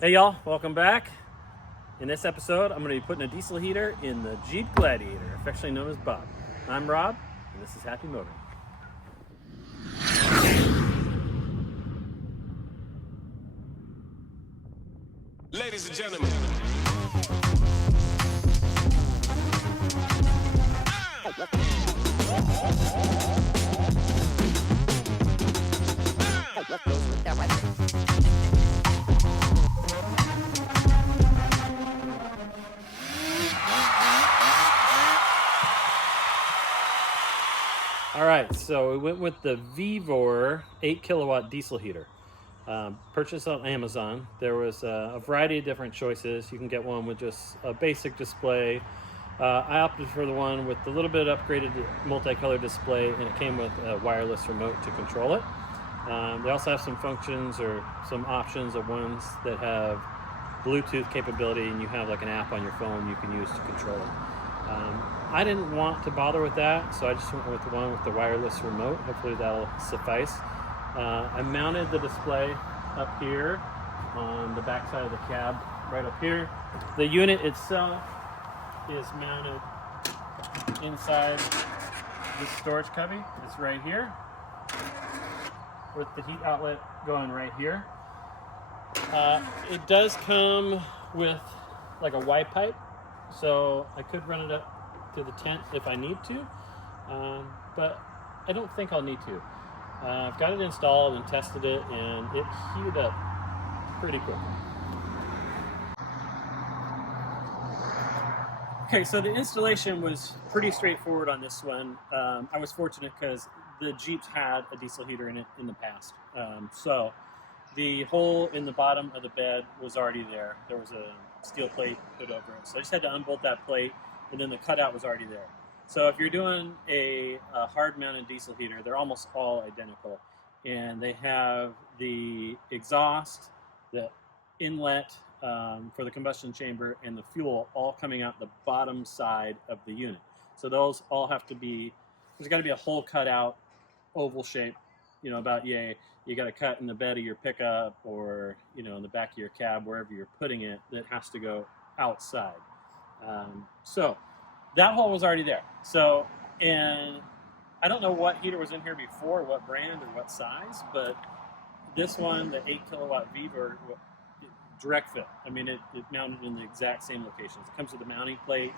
Hey y'all, welcome back. In this episode, I'm going to be putting a diesel heater in the Jeep Gladiator, affectionately known as Bob. I'm Rob, and this is Happy Motoring. Ladies and gentlemen. All right, so we went with the Vevor 8 kilowatt diesel heater. Purchased on Amazon. There was a variety of different choices. You can get one with just a basic display. I opted for the one with a little bit upgraded multicolor display, and it came with a wireless remote to control it. They also have some functions or some options of ones that have Bluetooth capability, and you have like an app on your phone you can use to control it. I didn't want to bother with that, so I just went with the one with the wireless remote. Hopefully that'll suffice. I mounted the display up here on the back side of the cab, right up here. The unit itself is mounted inside this storage cubby. It's right here, with the heat outlet going right here. It does come with like a Y pipe, so I could run it up to the tent if I need to, but I don't think I'll need to. I've got it installed and tested it, and it heated up pretty quickly. Okay, so the installation was pretty straightforward on this one. I was fortunate because the Jeeps had a diesel heater in it in the past. So the hole in the bottom of the bed was already there. There was a steel plate put over it. So I just had to unbolt that plate, and then the cutout was already there. So if you're doing a hard-mounted diesel heater, they're almost all identical. And they have the exhaust, the inlet for the combustion chamber, and the fuel all coming out the bottom side of the unit. So those all have to be, there's got to be a hole cut out, oval shape, about yay. You got to cut in the bed of your pickup or, in the back of your cab, wherever you're putting it, that has to go outside. So that hole was already there. So, and I don't know what heater was in here before, what brand or what size, but this one, the 8 kilowatt Vevor, direct fit. I mean, it mounted in the exact same locations. It comes with a mounting plate,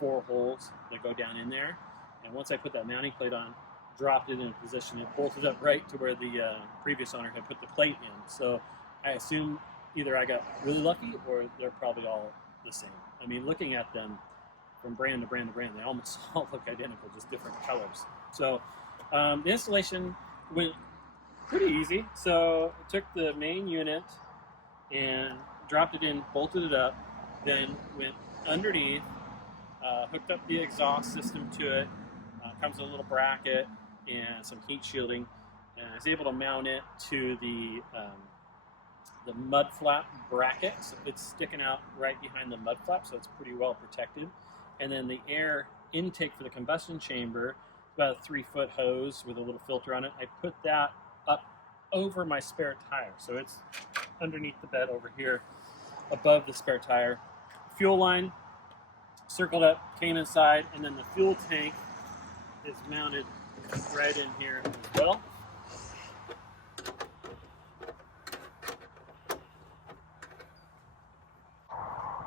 4 holes that go down in there. And once I put that mounting plate on, dropped it in a position, it bolted up right to where the previous owner had put the plate in. So I assume either I got really lucky or they're probably all the same. I mean, looking at them from brand to brand to brand, they almost all look identical, just different colors. So the installation went pretty easy. So I took the main unit and dropped it in, bolted it up, then went underneath, hooked up the exhaust system to it. Comes with a little bracket and some heat shielding, and I was able to mount it to the mud flap bracket. So it's sticking out right behind the mud flap, so it's pretty well protected. And then the air intake for the combustion chamber, about a 3-foot hose with a little filter on it. I put that up over my spare tire, so it's underneath the bed over here, above the spare tire. Fuel line circled up, came inside, and then the fuel tank is mounted right in here as well.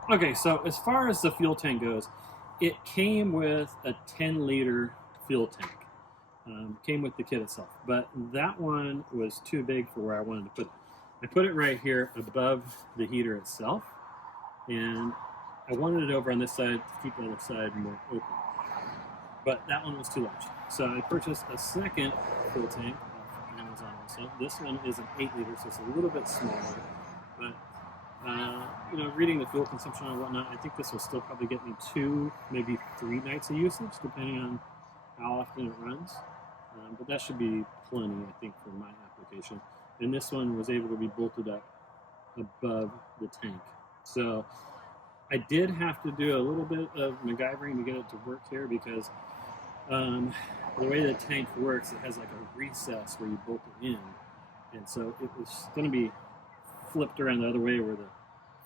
Okay, so as far as the fuel tank goes, it came with a 10-liter fuel tank. Came with the kit itself, but that one was too big for where I wanted to put it. I put it right here above the heater itself, and I wanted it over on this side to keep the other side more open. But that one was too large. So I purchased a second fuel tank off Amazon also. This one is an 8-liter, so it's a little bit smaller. But, reading the fuel consumption and whatnot, I think this will still probably get me 2, maybe 3 nights of usage, depending on how often it runs. But that should be plenty, I think, for my application. And this one was able to be bolted up above the tank. So I did have to do a little bit of MacGyvering to get it to work here because the way the tank works, it has like a recess where you bolt it in. And so it was going to be flipped around the other way where the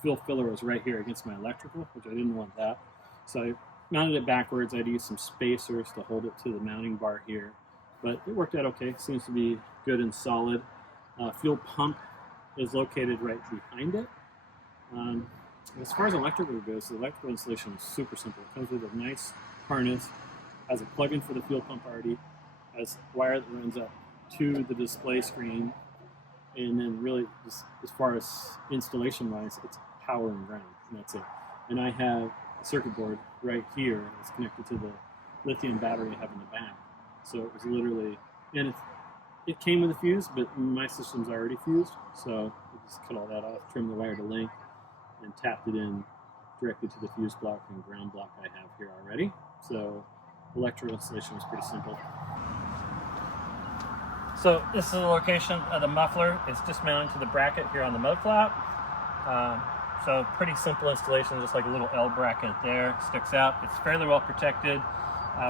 fuel filler was right here against my electrical, which I didn't want that. So I mounted it backwards. I had to use some spacers to hold it to the mounting bar here, but it worked out okay. Seems to be good and solid. Fuel pump is located right behind it. As far as electrical goes, the electrical installation is super simple. It comes with a nice harness, has a plug-in for the fuel pump already, has a wire that runs up to the display screen, and then really, just as far as installation-wise, it's power and ground, and that's it. And I have a circuit board right here that's connected to the lithium battery I have in the back. So it was literally, and it came with a fuse, but my system's already fused, so I just cut all that off, trimmed the wire to length, and tapped it in directly to the fuse block and ground block I have here already. So electrical installation was pretty simple. So this is the location of the muffler. It's just mounted to the bracket here on the mud flap. So pretty simple installation, just like a little L bracket there, sticks out. It's fairly well protected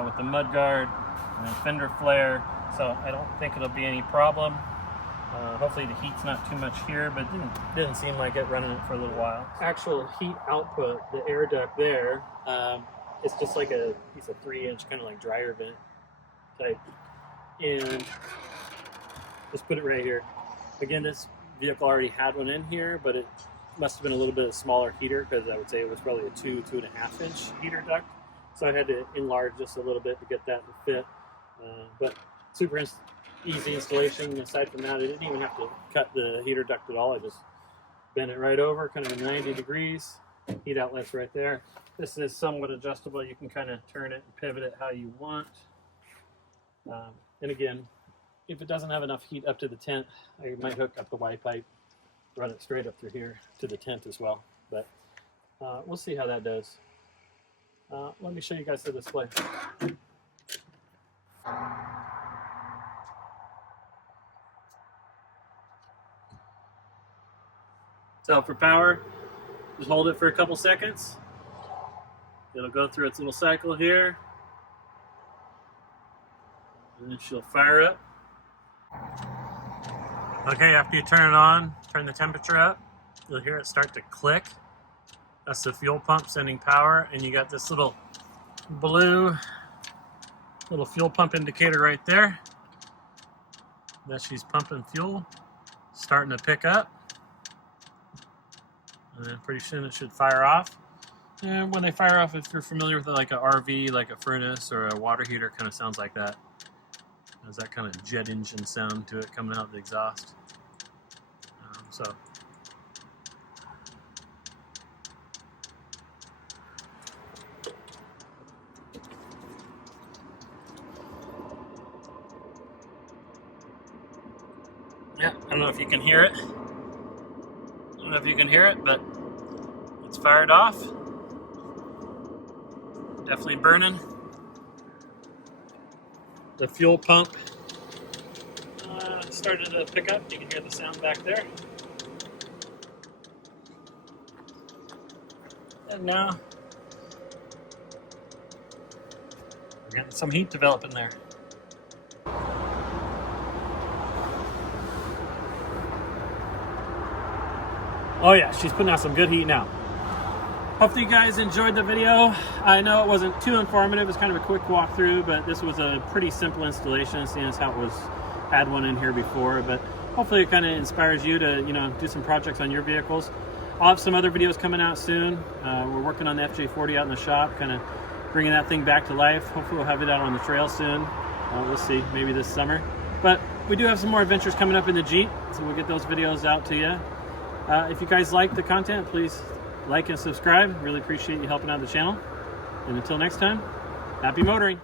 with the mud guard and then fender flare, so I don't think it'll be any problem. Hopefully the heat's not too much here, but it didn't seem like it running it for a little while. Actual heat output, the air duct there, it's just like a piece of 3-inch kind of like dryer vent type. And just put it right here. Again, this vehicle already had one in here, but it must have been a little bit of smaller heater, because I would say it was probably a 2.5 inch heater duct. So I had to enlarge this a little bit to get that to fit. But super easy installation. Aside from that, I didn't even have to cut the heater duct at all. I just bent it right over, kind of 90 degrees. Heat outlet's right there. This is somewhat adjustable. You can kind of turn it and pivot it how you want. And again, if it doesn't have enough heat up to the tent, I might hook up the Y pipe, run it straight up through here to the tent as well. But we'll see how that does. Let me show you guys the display. So for power, just hold it for a couple seconds. It'll go through its little cycle here. And then she'll fire up. Okay, after you turn it on, turn the temperature up, you'll hear it start to click. That's the fuel pump sending power, and you got this little blue little fuel pump indicator right there. That she's pumping fuel, starting to pick up. And then pretty soon it should fire off. And when they fire off, if you're familiar with like a RV, like a furnace or a water heater, kind of sounds like that. There's that kind of jet engine sound to it coming out of the exhaust. Yeah, I don't know if you can hear it. I don't know if you can hear it, but it's fired off. Definitely burning. The fuel pump started to pick up. You can hear the sound back there. And now we're getting some heat developing there. Oh yeah, she's putting out some good heat now. Hopefully you guys enjoyed the video. I know it wasn't too informative. It's kind of a quick walkthrough, but this was a pretty simple installation, seeing as how it had one in here before. But hopefully it kind of inspires you to, do some projects on your vehicles. I'll have some other videos coming out soon. We're working on the FJ40 out in the shop, kind of bringing that thing back to life. Hopefully we'll have it out on the trail soon. We'll see, maybe this summer. But we do have some more adventures coming up in the Jeep, so we'll get those videos out to you. If you guys like the content, please like and subscribe. Really appreciate you helping out the channel. And until next time, happy motoring.